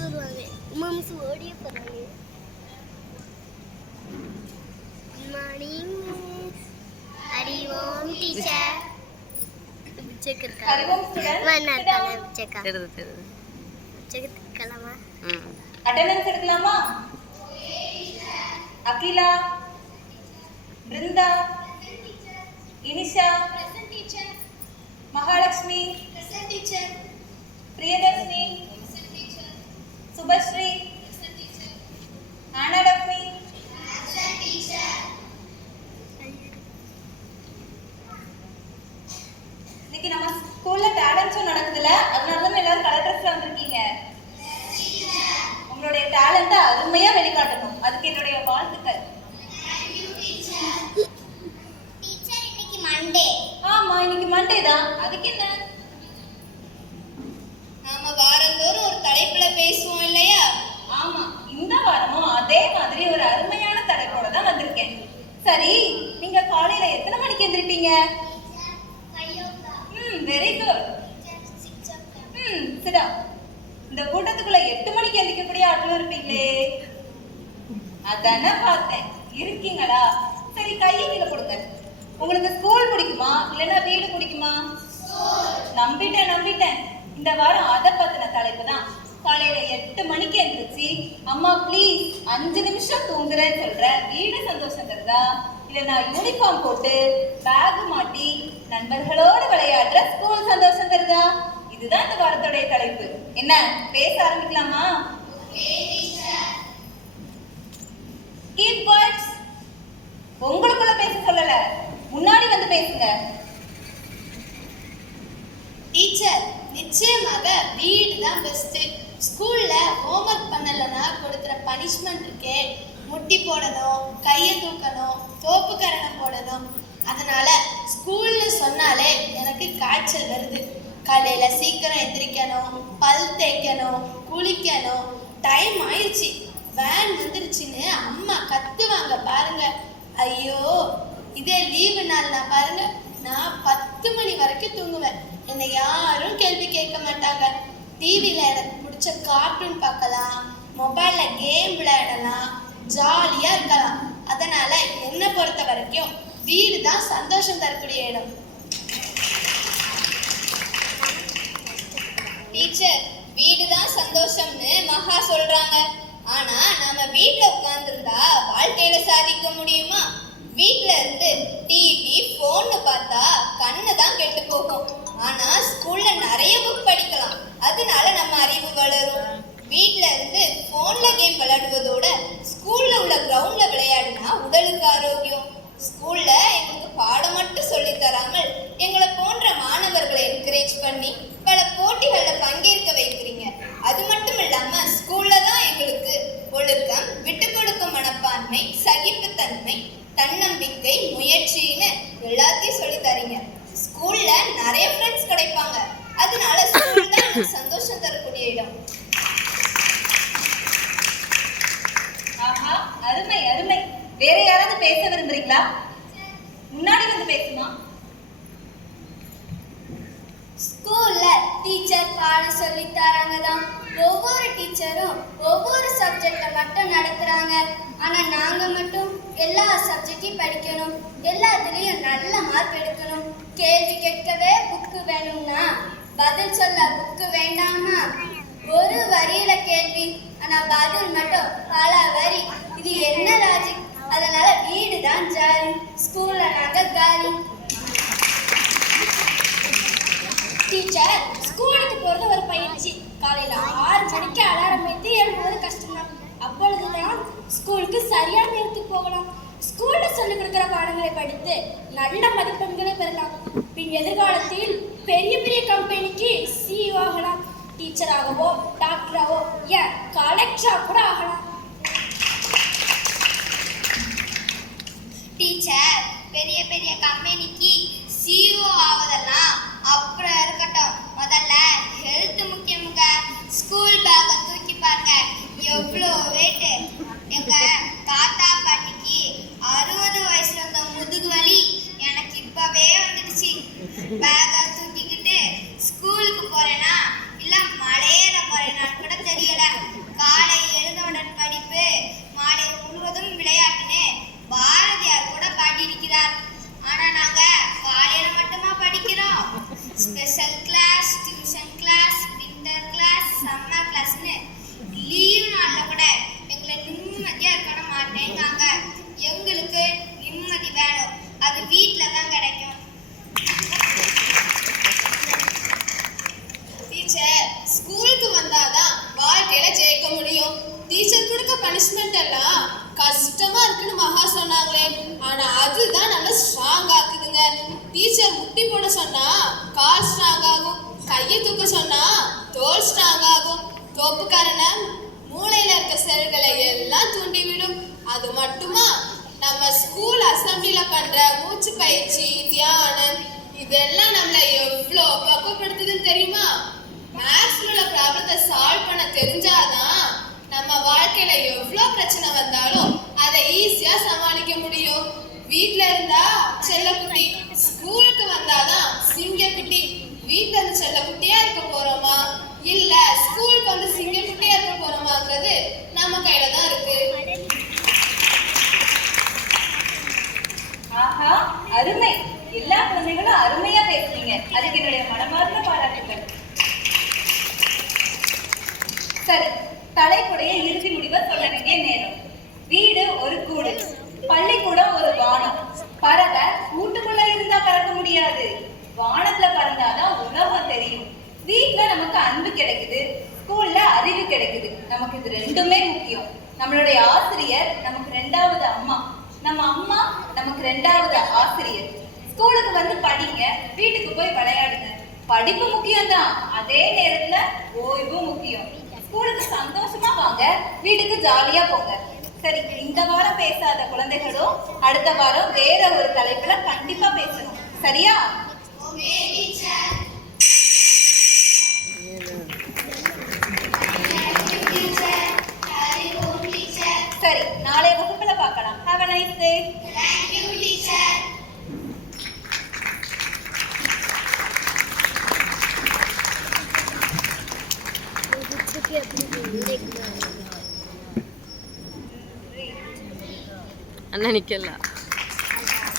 வருவாங்க. மிஸ் ஓடியே போறாங்க. Good morning miss. ஹரிஓம் டீச்சர். பிச்சைக்கா. ஹரிஓம் ஸ்டூடண்ட். வணக்கம் பிச்சைக்கா. தெரியுது. பிச்சைக்கலாமா? அட்டெண்டன்ஸ் எடுக்கலாமா? Akila, Brinda, Inisha, present teacher. Mahalakshmi, present teacher. Priyadarshini, present teacher. Subashree, present teacher. ஆனலக்ஷ்மி, present teacher. இன்னைக்கு நம்ம ஸ்கூல்ல டேலண்ட் ஷோ நடக்குதுல, அதனால தான் எல்லாரும் கலர் ட்ரெஸ்ல வந்திருக்கீங்க. உங்களுடைய டேலண்ட அருமையா வெளிக்காட்டணும். அதுக்கு என்னுடைய வாழ்த்துக்கள். Teacher, இன்னைக்கு மண்டே. ஆமா, இன்னைக்கு மண்டே தான். அதுக்கு என்ன? நாம வாரந்தோறும் ஒரு தலைப்புல பேசுவோம் இல்லையா? ஆமா, இந்த வாரமும் அதே மாதிரி ஒரு அருமையான தலைப்போட தான் வந்திருக்கேன். சரி, நீங்க காலையில எத்தனை மணிக்கு எந்திரிப்பீங்க? Very good. சிடா. இந்த கூட்டத்துக்குள்ள 8 மணிக்கு எந்திரிக்கக்கூடிய ஆட்களும் இருப்பீங்களே. அதானே பார்த்தேன். இருக்கீங்களா? சரி, கையை கீழே கொடுங்க. உங்களுக்கு ஸ்கூல் பிடிக்குமா இல்லைன்னா வீடு பிடிக்குமா? நம்பிட்டேன். இந்த வாரம் அதை பத்தின தலைப்பு தான். காலையில 8 மணிக்கு எந்திரிச்சு அம்மா ப்ளீஸ் 5 நிமிஷம் தூங்குறேன்னு சொல்ற வீடு சந்தோஷம் தருதா, இல்ல நான் யூனிஃபார்ம் போட்டு பேக் மாட்டி நண்பர்களோடு விளையாடுற ஸ்கூல் சந்தோஷம் தருதா? இதுதான் இந்த வாரத்தோடைய தலைப்பு. என்ன, பேச ஆரம்பிக்கலாமா? Keep quiet. உங்களுக்குள்ள பேச சொல்லல, முன்னாடி வந்து பேசுங்க. டீச்சர், நிச்சயமாக வீடு தான் பெஸ்ட். ஸ்கூல்ல ஹோம்வொர்க் பண்ணலன்னா கொடுக்குற பனிஷ்மெண்ட் இருக்கே, முட்டி போடணும், கையை தூக்கணும், தோப்பு கரணம் போடணும். அதனால ஸ்கூல்னு சொன்னாலே எனக்கு காய்ச்சல் வருது. காலையில சீக்கிரம் எந்திரிக்கணும், பல் தேய்க்கணும், குளிக்கணும். டைம் ஆயிடுச்சு, வேன் வந்துருச்சுன்னு அம்மா கத்துவாங்க பாருங்க. ஐயோ, இதே லீவு நாள் நான் பாருங்க, நான் 10 மணி வரைக்கும் தூங்குவேன். என்னை யாரும் கேள்வி கேட்க மாட்டாங்க. டிவியில எனக்கு பிடிச்ச கார்ட்டூன் பார்க்கலாம், மொபைல்ல கேம் விளையாடலாம், ஜாலியா இருக்கலாம். அதனால என்னை பொறுத்த வரைக்கும் வீடு தான் சந்தோஷம் தரக்கூடிய இடம். டீச்சர், வீடு தான் சந்தோஷம்னு மகா சொல்றாங்க. ஆனா நம்ம வீட்ல உட்கார்ந்துருந்தா வாழ்க்கையில சாதிக்க முடியுமா? வீட்ல இருந்து டிவி போன்னு பார்த்தா கண்ணு தான் கெட்டு போகும். ஆனா ஸ்கூல்ல நிறைய புக் படிக்கலாம், அதனால நம்ம அறிவு வளரும். வீட்ல இருந்து போன்ல கேம் விளையாடுவதோட ஸ்கூல்ல உள்ள கிரவுண்ட்ல விளையாடினா உடலுக்கு ஆரோக்கியம். ஸ்கூல்ல எங்களுக்கு பாடம் மட்டும் சொல்லி தராமல் எங்களை போன்ற மாணவர்களை என்கரேஜ் பண்ணி பல போட்டிகள்ல பங்கேற்க வைக்கிறீங்க. அது மட்டும் இல்லாம ஸ்கூல்ல தான் எங்களுக்கு ஒழுக்கம், விட்டு கொடுக்கும் மனப்பான்மை, சகிப்புத்தன்மை, தன்னம்பிக்கை, முயற்சின்னு எல்லாத்தையும் சொல்லி தரீங்க. ஸ்கூல்ல நிறைய ஃப்ரெண்ட்ஸ் கிடைப்பாங்க. அதனால ஸ்கூல் தான் எனக்கு சந்தோஷம் தரக்கூடிய இடம். ஆஹா, அருமை. வேற யாராவது பேச விரும்புறீங்களா? முன்னாடி வந்து பேசுமா. ஸ்கூல்ல டீச்சர் பாடம் சொல்லி தராங்க தான். ஒவ்வொரு டீச்சரும் ஒவ்வொரு சப்ஜெக்டை மட்டும் நடத்துறாங்க. ஆனா நாங்க மட்டும் எல்லா சப்ஜெக்டையும் படிக்கணும், எல்லாத்துலயும் நல்ல மார்க் எடுக்கணும். கேள்வி கேட்கவே புக்கு வேணும்னா பதில் சொல்ல புக்கு வேண்டாமா? ஒரு வரியில கேள்வி, ஆனா பதில் மட்டும் பல வரி. இது என்ன லாஜிக்? அதனால வீடு தான் ஜாலி, ஸ்கூல்ல நாங்க காலி. டீச்சர், ஸ்கூலுக்கு போறது ஒரு பயிற்சி. காலையில 6 மணிக்கு அலாரம் வைத்து எழுப்புவது கஷ்டம்தான். அப்பொழுதுதான் ஸ்கூலுக்கு சரியான நேரத்துக்கு போகலாம். ஸ்கூல்ல சொல்லிக் கொடுக்கிற பாடங்களை படித்து நல்ல மதிப்பெண்களை பெறலாம். பின் எதிர்காலத்தில் பெரிய பெரிய கம்பெனிக்கு CEO ஆகலாம். டீச்சராகவோ டாக்டராகவோ ஏன் கலெக்டரா கூட ஆகலாம். டீச்சர், பெரிய பெரிய கம்பெனிக்கு CEO ஆவதெல்லாம் அப்புறம் இருக்கட்டும், முதல்ல ஹெல்த் முக்கியமுங்க. ஸ்கூல் பேக்கை தூக்கி பாருங்க, எவ்வளோ வெயிட்டு. எங்க தாத்தா பாட்டிக்கு 60 வயசுல இருந்த முதுகு வலி எனக்கு இப்பவே வந்துடுச்சு. பேக்கை தூக்கிக்கிட்டு ஸ்கூலுக்கு போறேனா இல்ல மலையேற போறேனான்னு கூட தெரியல. கஷ்டமா இருக்குன்னு மகா சொன்னாங்களே, ஆனா அதுதான் நம்மள ஸ்ட்ராங் ஆக்குதுங்க. டீச்சர் முட்டி போட சொன்னா கால் ஸ்ட்ராங் ஆகும், கையை தூக்க சொன்னா தோல் ஸ்ட்ராங் ஆகும், தோப்புக்காரன மூளையில இருக்க செல்களை எல்லாம் தூண்டிவிடும். அது மட்டுமா, நம்ம ஸ்கூல் அசம்பிளில பண்ற மூச்சு பயிற்சி, தியானம் இதெல்லாம் நம்மள எவ்வளோ பக்குவப்படுத்துதுன்னு தெரியுமா? மேக்ஸ்ல உள்ள ப்ராப்ளத்தை சால்வ் பண்ண தெரிஞ்சாதான் நம்ம வாழ்க்கையில எவ்வளோ பிரச்சனை வந்தாலும் அதை ஈஸியா சமாளிக்க முடியும். வீட்ல இருந்தா செல்லக்குட்டி, ஸ்கூலுக்கு வந்தாதான் சிங்கக்குட்டி. வீட்ல இருந்து செல்லக்குட்டியா இருக்க போறோமா இல்ல ஸ்கூலுக்கு வந்து சிங்கக்குட்டியா இருக்க போறோமாங்கிறது நம்ம கையில தான் இருக்கு. ஆஹா, அருமை. எல்லா குழந்தைகளும் அருமையா பேசுறீங்க. அதுக்கு என்னுடைய மனமார்ந்த பாராட்டுகள். சரி, தலைப்புடைய இறுதி முடிவை சொல்ல வேண்டிய நேரம். வீடு ஒரு கூடு, பள்ளிக்கூடம் ஒரு வானம். பறவை கூட்டுக்குள்ள இருந்தா பறக்க முடியாது, வானத்துல பறந்தாதான் உலகம் தெரியும். வீட்டுல நமக்கு அன்பு கிடைக்குது, ஸ்கூல்ல அறிவு கிடைக்குது. நமக்கு இது ரெண்டுமே முக்கியம். நம்மளுடைய ஆசிரியர் நமக்கு 2வது அம்மா, நம்ம அம்மா நமக்கு 2வது ஆசிரியர். ஸ்கூலுக்கு வந்து படிங்க, வீட்டுக்கு போய் விளையாடுங்க. படிப்பு முக்கியம்தான், அதே நேரத்துல ஓய்வும் முக்கியம். ஸ்கூலுக்கு சந்தோஷமா வாங்க, வீட்டுக்கு ஜாலியா போங்க. சரி, இந்த வாரம் பேசாத குழந்தைகளும் அடுத்த வாரம் வேற ஒரு தலைப்புல கண்டிப்பா பேசணும். சரியா? சரி, நாளைய வகுப்புல பார்க்கலாம். Have a nice day. Thank you, teacher. அண்ணா நிக்கல.